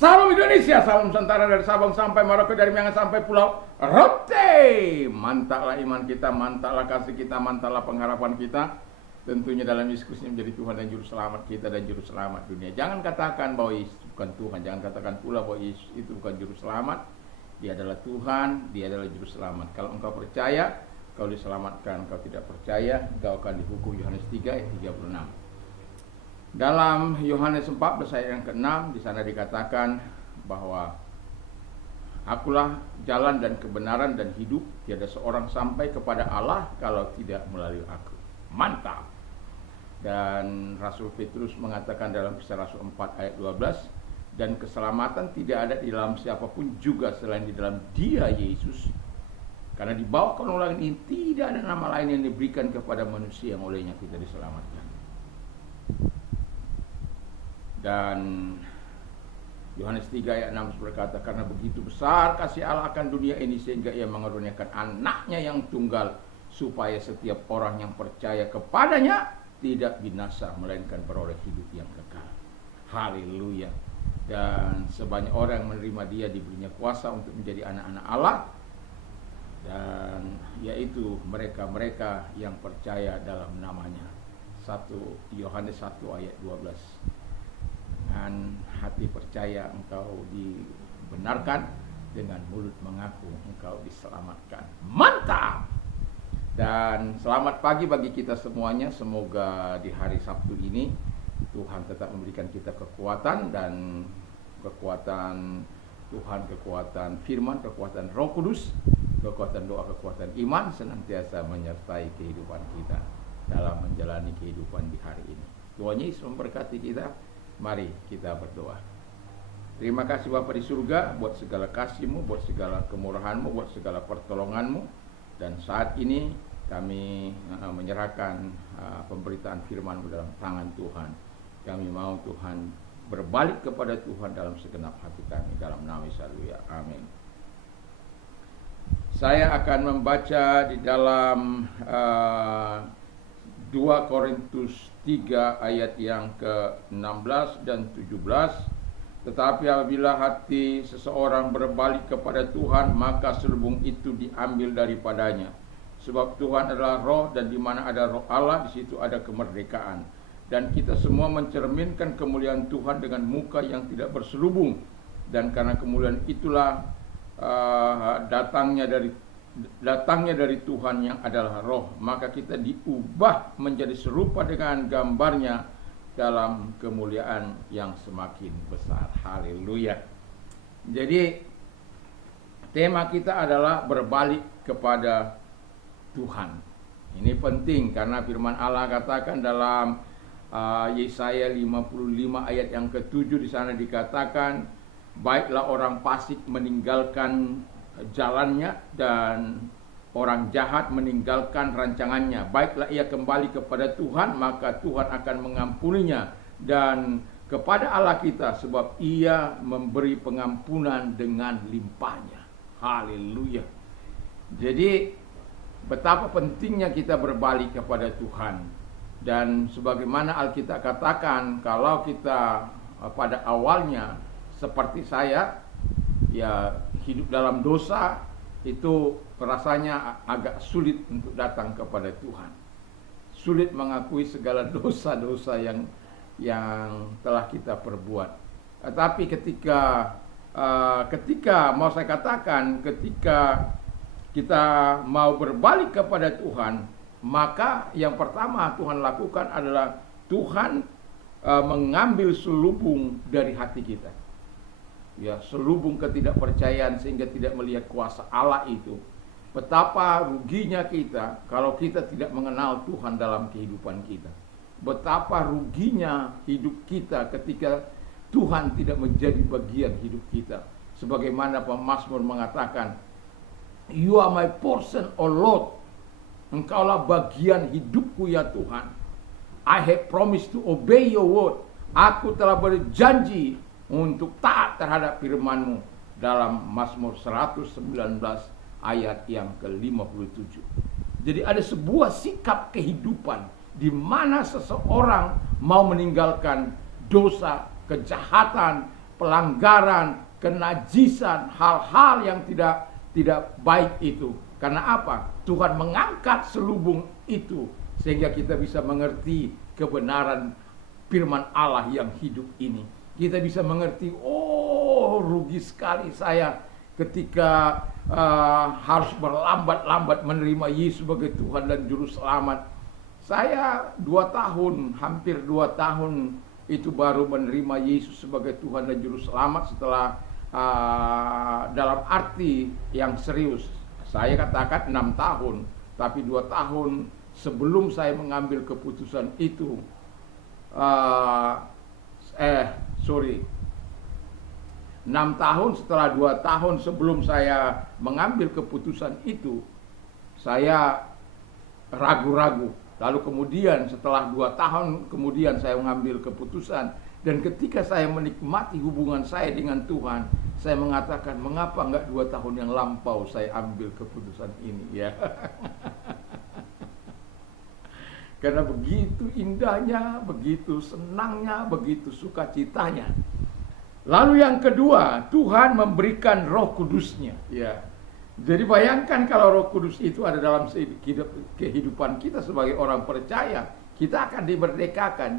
Salam Indonesia, salam Nusantara dari Sabang sampai Merauke, dari Miangas sampai Pulau Rote. Mantaplah iman kita, mantaplah kasih kita, mantaplah pengharapan kita. Tentunya dalam Yesus Kristus menjadi Tuhan dan Juru Selamat kita dan Juru Selamat dunia. Jangan katakan bahwa Yesus bukan Tuhan, jangan katakan pula bahwa Yesus itu bukan Juru Selamat. Dia adalah Tuhan, Dia adalah Juru Selamat. Kalau engkau percaya, kau diselamatkan. Kau tidak percaya, engkau akan dihukum. Yohanes 3 ayat 36. Dalam Yohanes 14 ayat yang ke-6 di sana dikatakan bahwa Akulah jalan dan kebenaran dan hidup, tiada seorang sampai kepada Allah kalau tidak melalui Aku. Mantap. Dan Rasul Petrus mengatakan dalam Kisah Rasul 4 ayat 12, dan keselamatan tidak ada di dalam siapapun juga selain di dalam Dia Yesus. Karena di bawah kenaungan ini tidak ada nama lain yang diberikan kepada manusia yang olehnya kita diselamatkan. Dan Yohanes 3 ayat 6 berkata, karena begitu besar kasih Allah akan dunia ini sehingga Ia mengaruniakan anaknya yang tunggal, supaya setiap orang yang percaya kepadanya tidak binasa melainkan beroleh hidup yang kekal. Haleluya. Dan sebanyak orang yang menerima Dia diberinya kuasa untuk menjadi anak-anak Allah, dan yaitu mereka-mereka yang percaya dalam namanya. 1 Yohanes 1 ayat 12. Dengan hati percaya engkau dibenarkan, dengan mulut mengaku engkau diselamatkan. Mantap. Dan selamat pagi bagi kita semuanya. Semoga di hari Sabtu ini Tuhan tetap memberikan kita kekuatan, dan kekuatan Tuhan, kekuatan firman, kekuatan Roh Kudus, kekuatan doa, kekuatan iman senantiasa menyertai kehidupan kita dalam menjalani kehidupan di hari ini. Tuhan Yesus memberkati kita. Mari kita berdoa. Terima kasih Bapa di surga buat segala kasih-Mu, buat segala kemurahan-Mu, buat segala pertolongan-Mu. Dan saat ini kami menyerahkan pemberitaan firman-Mu dalam tangan Tuhan. Kami mau Tuhan berbalik kepada Tuhan dalam segenap hati kami. Dalam nama Yesus, haleluya. Amin. Saya akan membaca di dalam 2 Korintus 3 ayat yang ke-16 dan 17. Tetapi apabila hati seseorang berbalik kepada Tuhan, maka selubung itu diambil daripadanya. Sebab Tuhan adalah roh, dan di mana ada roh Allah, di situ ada kemerdekaan. Dan kita semua mencerminkan kemuliaan Tuhan dengan muka yang tidak berselubung. Dan karena kemuliaan itulah datangnya dari Tuhan yang adalah roh, maka kita diubah menjadi serupa dengan gambarnya dalam kemuliaan yang semakin besar. Haleluya. Jadi tema kita adalah berbalik kepada Tuhan. Ini penting karena firman Allah katakan dalam Yesaya 55 ayat yang ke-7 di sana dikatakan, baiklah orang fasik meninggalkan jalannya, dan orang jahat meninggalkan rancangannya. Baiklah ia kembali kepada Tuhan, maka Tuhan akan mengampuninya, dan kepada Allah kita, sebab Ia memberi pengampunan dengan limpahnya. Haleluya. Jadi betapa pentingnya kita berbalik kepada Tuhan. Dan sebagaimana Alkitab katakan, kalau kita pada awalnya seperti saya, ya hidup dalam dosa, itu rasanya agak sulit untuk datang kepada Tuhan. Sulit mengakui segala dosa-dosa yang telah kita perbuat. Tetapi ketika mau saya katakan, ketika kita mau berbalik kepada Tuhan, maka yang pertama Tuhan lakukan adalah Tuhan mengambil selubung dari hati kita. Ya, selubung ketidakpercayaan sehingga tidak melihat kuasa Allah itu. Betapa ruginya kita kalau kita tidak mengenal Tuhan dalam kehidupan kita. Betapa ruginya hidup kita ketika Tuhan tidak menjadi bagian hidup kita. Sebagaimana pemazmur mengatakan, You are my portion, O Lord. Engkaulah bagian hidupku ya Tuhan. I have promised to obey your word. Aku telah berjanji untuk taat terhadap firman-Mu dalam Mazmur 119 ayat yang ke-57. Jadi ada sebuah sikap kehidupan di mana seseorang mau meninggalkan dosa, kejahatan, pelanggaran, kenajisan, hal-hal yang tidak baik itu. Karena apa? Tuhan mengangkat selubung itu sehingga kita bisa mengerti kebenaran firman Allah yang hidup ini. Kita bisa mengerti, oh rugi sekali saya ketika harus berlambat-lambat menerima Yesus sebagai Tuhan dan Juru Selamat. Saya 2 tahun, hampir 2 tahun itu baru menerima Yesus sebagai Tuhan dan Juru Selamat setelah dalam arti yang serius. Saya katakan 6 tahun, tapi 2 tahun sebelum saya mengambil keputusan itu, 6 tahun setelah 2 tahun sebelum saya mengambil keputusan itu, saya ragu-ragu. Lalu kemudian setelah 2 tahun kemudian saya mengambil keputusan. Dan ketika saya menikmati hubungan saya dengan Tuhan, saya mengatakan, mengapa enggak 2 tahun yang lampau saya ambil keputusan ini ya. Karena begitu indahnya, begitu senangnya, begitu sukacitanya. Lalu yang kedua, Tuhan memberikan Roh Kudus-Nya ya. Jadi bayangkan kalau Roh Kudus itu ada dalam kehidupan kita sebagai orang percaya, kita akan dimerdekakan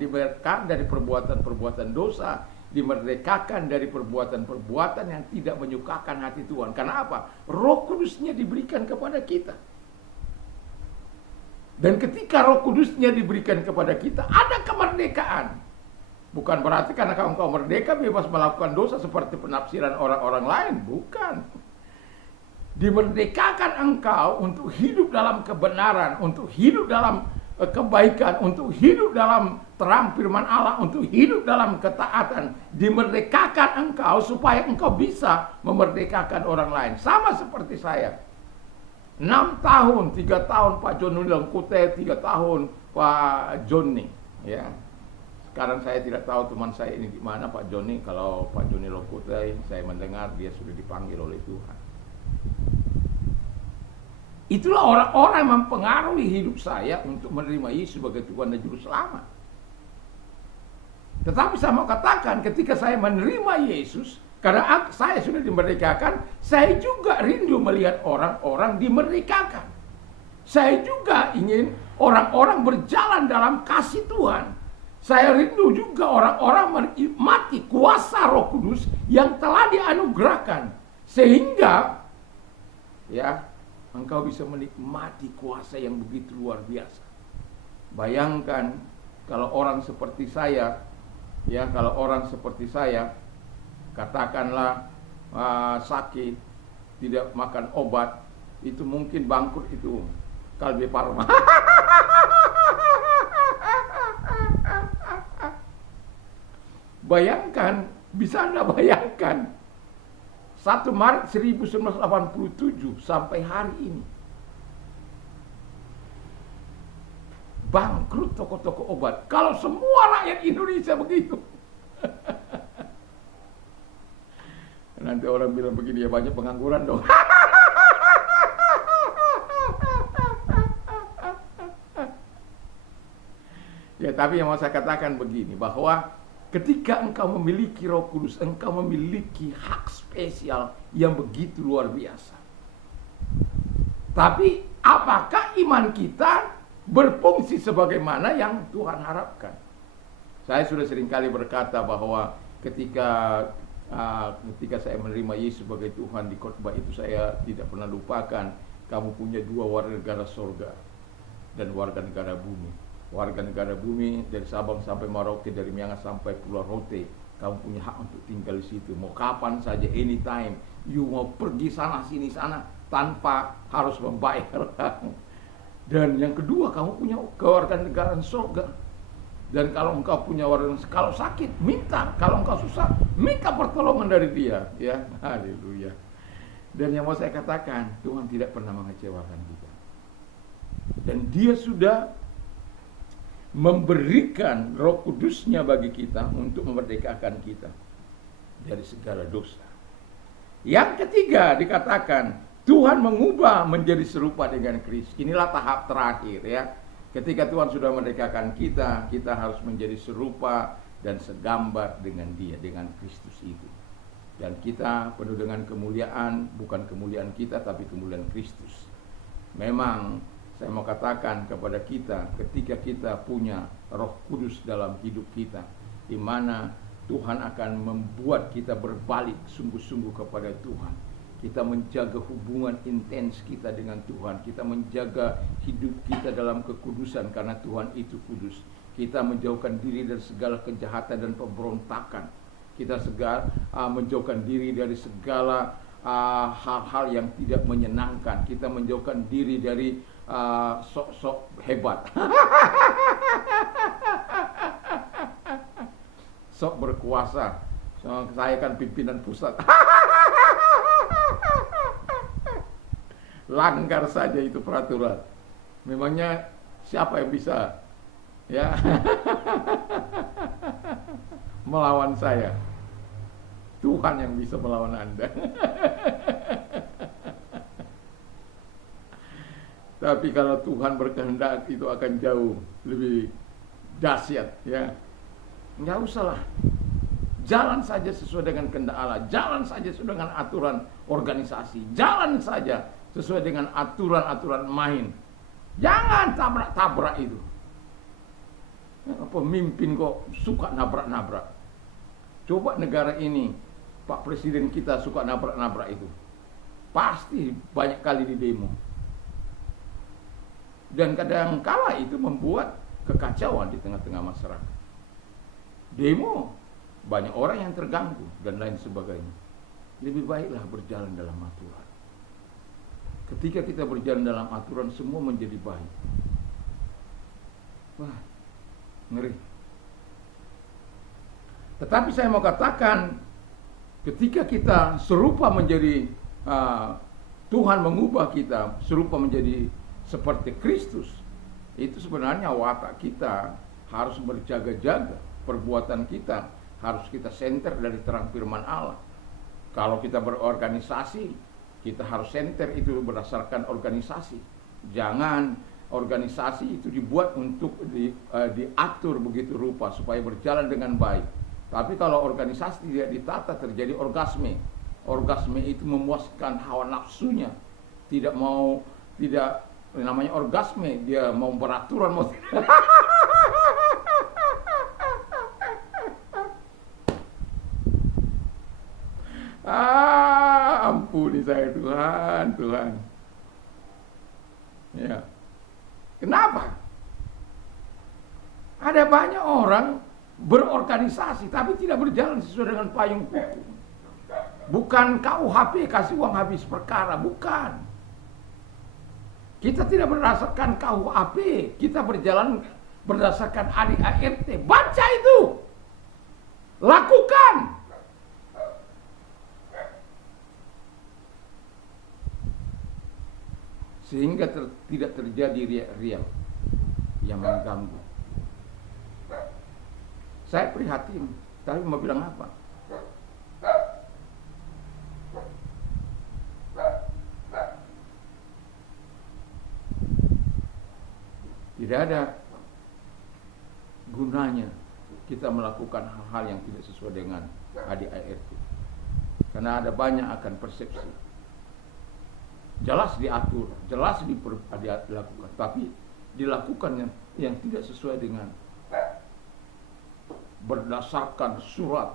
dari perbuatan-perbuatan dosa, dimerdekakan dari perbuatan-perbuatan yang tidak menyukakan hati Tuhan. Karena apa? Roh Kudus-Nya diberikan kepada kita. Dan ketika Roh Kudus-Nya diberikan kepada kita, ada kemerdekaan. Bukan berarti karena engkau merdeka bebas melakukan dosa seperti penafsiran orang-orang lain, bukan. Dimerdekakan engkau untuk hidup dalam kebenaran, untuk hidup dalam kebaikan, untuk hidup dalam terang firman Allah, untuk hidup dalam ketaatan. Dimerdekakan engkau supaya engkau bisa memerdekakan orang lain. Sama seperti saya. 6 tahun, 3 tahun Pak Joni Lengkute, 3 tahun Pak Joni ya. Sekarang saya tidak tahu teman saya ini di mana Pak Joni. Kalau Pak Joni Lengkute, saya mendengar dia sudah dipanggil oleh Tuhan. Itulah orang-orang yang mempengaruhi hidup saya untuk menerima Yesus sebagai Tuhan dan Juru Selamat. Tetapi saya mau katakan, ketika saya menerima Yesus, karena saya sudah dimerdekakan, saya juga rindu melihat orang-orang dimerdekakan. Saya juga ingin orang-orang berjalan dalam kasih Tuhan. Saya rindu juga orang-orang menikmati kuasa Roh Kudus yang telah dianugerahkan. Sehingga ya, engkau bisa menikmati kuasa yang begitu luar biasa. Bayangkan kalau orang seperti saya, ya, kalau orang seperti saya, katakanlah sakit, tidak makan obat, itu mungkin bangkrut itu Kalbe Parma. Bayangkan, bisa Anda bayangkan 1 Maret 1987 sampai hari ini bangkrut toko-toko obat. Kalau semua rakyat Indonesia begitu, nanti orang bilang begini, ya banyak pengangguran dong. Ya, tapi yang mau saya katakan begini, bahwa ketika engkau memiliki Roh Kudus, engkau memiliki hak spesial yang begitu luar biasa. Tapi apakah iman kita berfungsi sebagaimana yang Tuhan harapkan? Saya sudah seringkali berkata bahwa ketika saya menerima Yesus sebagai Tuhan, di khotbah itu saya tidak pernah lupakan, kamu punya 2 warga negara surga dan warga negara bumi. Warga negara bumi dari Sabang sampai Merauke, dari Miangas sampai Pulau Rote, kamu punya hak untuk tinggal di situ. Mau kapan saja, anytime. You mau pergi sana sini sana tanpa harus membayar. Dan yang kedua, kamu punya kewarganegaraan surga. Dan kalau engkau punya warga, kalau sakit minta, kalau engkau susah minta pertolongan dari Dia. Ya, haleluya. Dan yang mau saya katakan, Tuhan tidak pernah mengecewakan kita. Dan Dia sudah memberikan Roh Kudus-Nya bagi kita untuk memerdekakan kita dari segala dosa. Yang ketiga dikatakan Tuhan mengubah menjadi serupa dengan Kristus. Inilah tahap terakhir ya. Ketika Tuhan sudah memerdekakan kita, kita harus menjadi serupa dan segambar dengan Dia, dengan Kristus itu. Dan kita penuh dengan kemuliaan, bukan kemuliaan kita tapi kemuliaan Kristus. Memang saya mau katakan kepada kita, ketika kita punya Roh Kudus dalam hidup kita, di mana Tuhan akan membuat kita berbalik sungguh-sungguh kepada Tuhan. Kita menjaga hubungan intens kita dengan Tuhan. Kita menjaga hidup kita dalam kekudusan karena Tuhan itu kudus. Kita menjauhkan diri dari segala kejahatan dan pemberontakan. Kita menjauhkan diri dari segala hal-hal yang tidak menyenangkan. Kita menjauhkan diri dari sok-sok hebat. Sok berkuasa. Saya kan pimpinan pusat. Langgar saja itu peraturan. Memangnya siapa yang bisa ya melawan saya? Tuhan yang bisa melawan Anda. Tapi kalau Tuhan berkehendak itu akan jauh lebih dahsyat ya. Enggak usahlah. Jalan saja sesuai dengan kehendak Allah. Jalan saja sesuai dengan aturan organisasi. Jalan saja sesuai dengan aturan-aturan main. Jangan tabrak-tabrak itu. Pemimpin kok suka nabrak-nabrak. Coba negara ini, Pak Presiden kita suka nabrak-nabrak itu. Pasti banyak kali di demo. Dan kadang kala itu membuat kekacauan di tengah-tengah masyarakat. Demo, banyak orang yang terganggu dan lain sebagainya. Lebih baiklah berjalan dalam aturan. Ketika kita berjalan dalam aturan, semua menjadi baik. Wah, ngeri. Tetapi saya mau katakan, ketika kita serupa menjadi Tuhan mengubah kita serupa menjadi seperti Kristus, itu sebenarnya watak kita harus berjaga-jaga, perbuatan kita harus kita senter dari terang firman Allah. Kalau kita berorganisasi, kita harus senter itu berdasarkan organisasi. Jangan organisasi itu dibuat untuk diatur begitu rupa supaya berjalan dengan baik. Tapi kalau organisasi tidak ditata, terjadi orgasme. Orgasme itu memuaskan hawa nafsunya. Tidak namanya orgasme, dia mau beraturan mau tidak. Ampuni saya Tuhan. Ya. Kenapa? Ada banyak orang berorganisasi tapi tidak berjalan sesuai dengan payung hukum. Bukan KUHP kasih uang habis perkara, bukan. Kita tidak berdasarkan KUHP, kita berjalan berdasarkan ADART. Baca itu. Lakukan. Sehingga tidak terjadi riak-riak yang mengganggu. Saya prihatin, tapi mau bilang apa? Tidak ada gunanya kita melakukan hal-hal yang tidak sesuai dengan ADART. Karena ada banyak akan persepsi. Jelas diatur, jelas dilakukan, tapi dilakukan yang tidak sesuai dengan berdasarkan surat.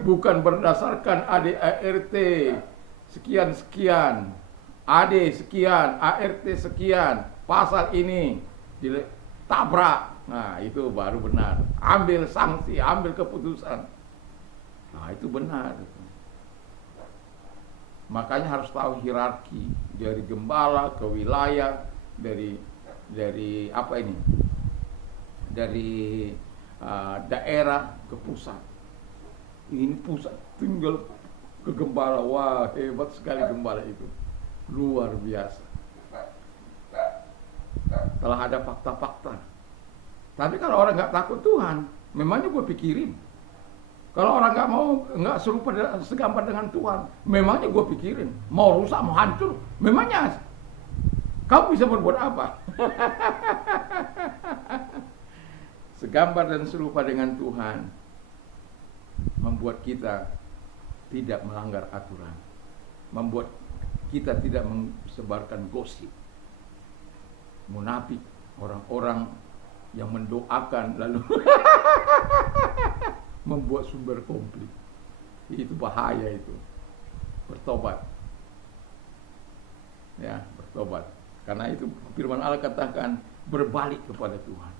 Bukan berdasarkan ADART sekian, AD sekian, ART sekian, pasal ini ditabrak. Nah, itu baru benar. Ambil sanksi, ambil keputusan. Nah, itu benar. Makanya harus tahu hierarki dari gembala ke wilayah, dari apa ini? Dari daerah ke pusat. Ini pusat tinggal ke gembala. Wah, hebat sekali gembala itu. Luar biasa. Telah ada fakta-fakta. Tapi kalau orang nggak takut Tuhan, memangnya gue pikirin. Kalau orang nggak serupa segambar dengan Tuhan, memangnya gue pikirin mau rusak, mau hancur, memangnya Kau bisa berbuat apa? Segambar dan serupa dengan Tuhan membuat kita tidak melanggar aturan, membuat kita tidak menyebarkan gosip, munafik, orang-orang yang mendoakan lalu membuat sumber konflik. Itu bahaya itu. Bertobat. Ya, bertobat. Karena itu firman Allah katakan berbalik kepada Tuhan.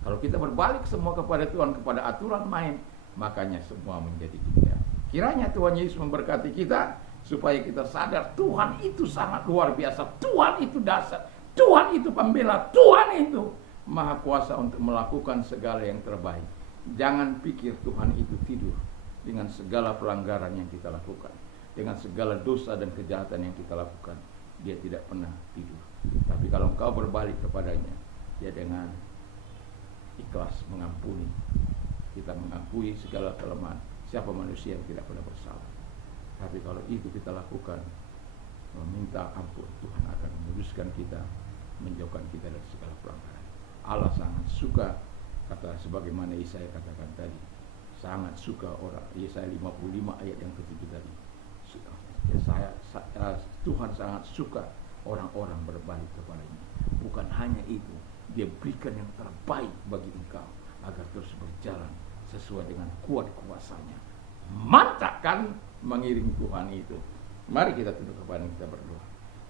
Kalau kita berbalik semua kepada Tuhan, kepada aturan main, makanya semua menjadi indah. Kiranya Tuhan Yesus memberkati kita supaya kita sadar Tuhan itu sangat luar biasa. Tuhan itu dasar. Tuhan itu pembela. Tuhan itu maha kuasa untuk melakukan segala yang terbaik. Jangan pikir Tuhan itu tidur dengan segala pelanggaran yang kita lakukan, dengan segala dosa dan kejahatan yang kita lakukan. Dia tidak pernah tidur. Tapi kalau engkau berbalik kepadanya, dia dengan ikhlas mengampuni. Kita mengakui segala kelemahan. Siapa manusia yang tidak pernah bersalah? Tapi kalau itu kita lakukan, meminta ampun, Tuhan akan meluruskan kita, menjauhkan kita dari segala pelanggaran. Allah sangat suka, kata sebagaimana Yesaya katakan tadi, sangat suka orang. Yesaya 55 ayat yang ke-7 tadi. Tuhan sangat suka orang-orang berbalik kepadanya. Bukan hanya itu, dia berikan yang terbaik bagi engkau agar terus berjalan sesuai dengan kuat kuasanya. Mantap kan mengiring Tuhan itu. Mari kita tunduk kepada kita berdoa.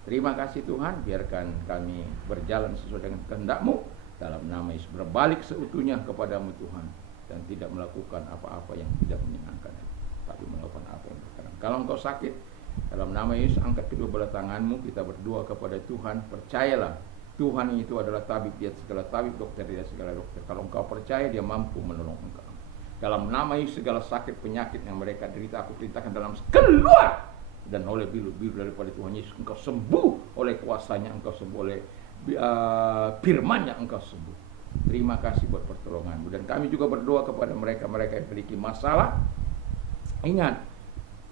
Terima kasih Tuhan, biarkan kami berjalan sesuai dengan kehendak-Mu. Dalam nama Yesus berbalik seutuhnya kepadamu Tuhan, dan tidak melakukan apa-apa yang tidak menyenangkan, tapi melakukan apa yang berkenan. Kalau engkau sakit, dalam nama Yesus angkat kedua belah tanganmu, kita berdoa kepada Tuhan. Percayalah, Tuhan itu adalah tabib, dia segala tabib, dokter dia segala dokter. Kalau engkau percaya, dia mampu menolong engkau. Dalam nama Yesus segala sakit penyakit yang mereka derita, aku perintahkan dalam keluar. Dan oleh biru-biru daripada Tuhan Yesus, engkau sembuh oleh kuasanya, engkau sembuh oleh firman-Nya, engkau sembuh. Terima kasih buat pertolongan-Mu. Dan kami juga berdoa kepada mereka-mereka yang memiliki masalah. Ingat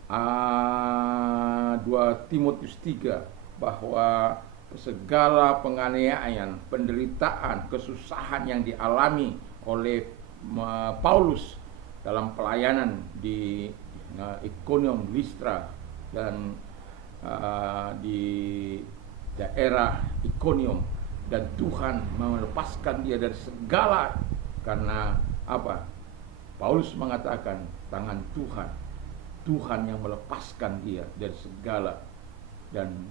2 Timotius 3 bahwa segala penganiayaan, penderitaan, kesusahan yang dialami oleh Paulus dalam pelayanan di Ikonium, Listra, dan di daerah Ikonium, dan Tuhan melepaskan dia dari segala, karena apa? Paulus mengatakan tangan Tuhan yang melepaskan dia dari segala. Dan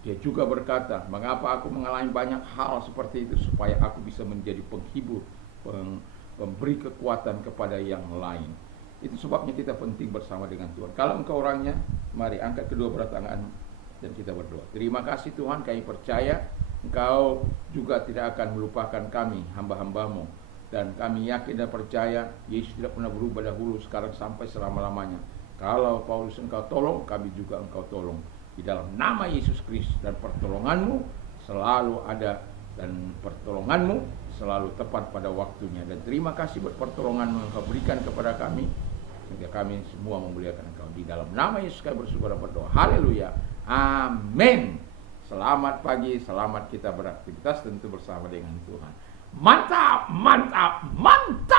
dia juga berkata, mengapa aku mengalami banyak hal seperti itu, supaya aku bisa menjadi penghibur, memberi kekuatan kepada yang lain. Itu sebabnya kita penting bersama dengan Tuhan. Kalau engkau orangnya, mari angkat kedua belah tangan dan kita berdoa. Terima kasih Tuhan, kami percaya Engkau juga tidak akan melupakan kami, hamba-hamba-Mu. Dan kami yakin dan percaya Yesus tidak pernah berubah dahulu, sekarang sampai selama-lamanya. Kalau Paulus engkau tolong, kami juga engkau tolong. Di dalam nama Yesus Kristus, dan pertolongan-Mu selalu ada, dan pertolongan-Mu selalu tepat pada waktunya. Dan terima kasih buat pertolongan-Mu yang Engkau berikan kepada kami, sehingga kami semua memuliakan Engkau. Di dalam nama Yesus kami bersyukur dan berdoa. Haleluya. Amin. Selamat pagi, selamat kita beraktivitas tentu bersama dengan Tuhan. Mantap, mantap, mantap.